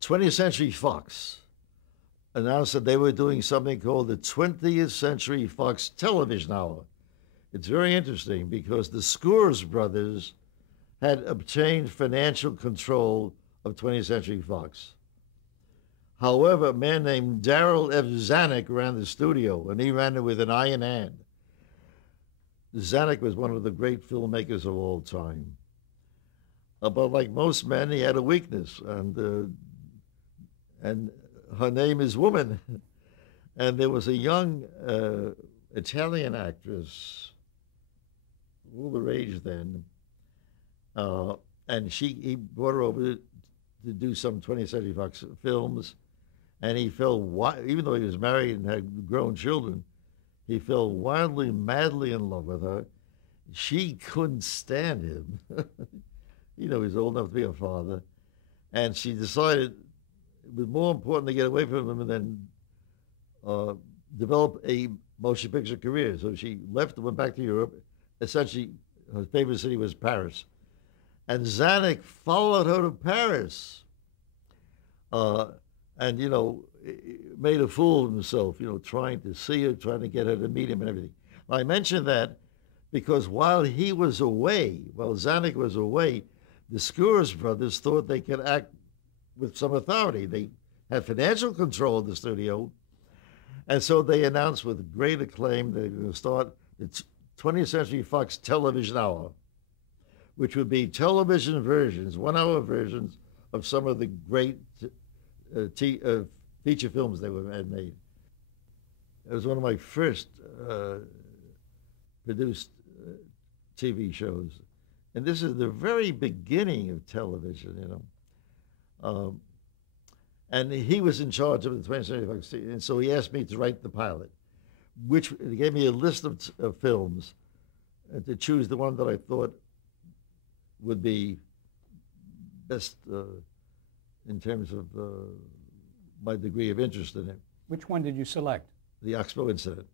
20th Century Fox announced that they were doing something called the 20th Century Fox Television Hour. It's very interesting because the Scores brothers had obtained financial control of 20th Century Fox. However, a man named Darryl F. Zanuck ran the studio, and he ran it with an iron hand. Zanuck was one of the great filmmakers of all time. But like most men, he had a weakness, and her name is Woman. And there was a young Italian actress, all the rage then, and he brought her over to do some 20th Century Fox films, and he fell, even though he was married and had grown children, he fell wildly, madly in love with her. She couldn't stand him. You know, he's old enough to be a father. And she decided it was more important to get away from him than develop a motion picture career. So she left and went back to Europe. Essentially, her favorite city was Paris. And Zanuck followed her to Paris. And, you know, made a fool of himself, you know, trying to see her, trying to get her to meet him and everything. I mention that because while he was away, while Zanuck was away, the Scores brothers thought they could act with some authority. They had financial control of the studio, and so they announced with great acclaim they were going to start the 20th Century Fox Television Hour, which would be television versions, 1 hour versions of some of the great feature films they had made. It was one of my first produced TV shows. And this is the very beginning of television, you know. And he was in charge of the 20th Century Fox, and so he asked me to write the pilot, which he gave me a list of films, and to choose the one that I thought would be best in terms of my degree of interest in it. Which one did you select? The Oxbow Incident.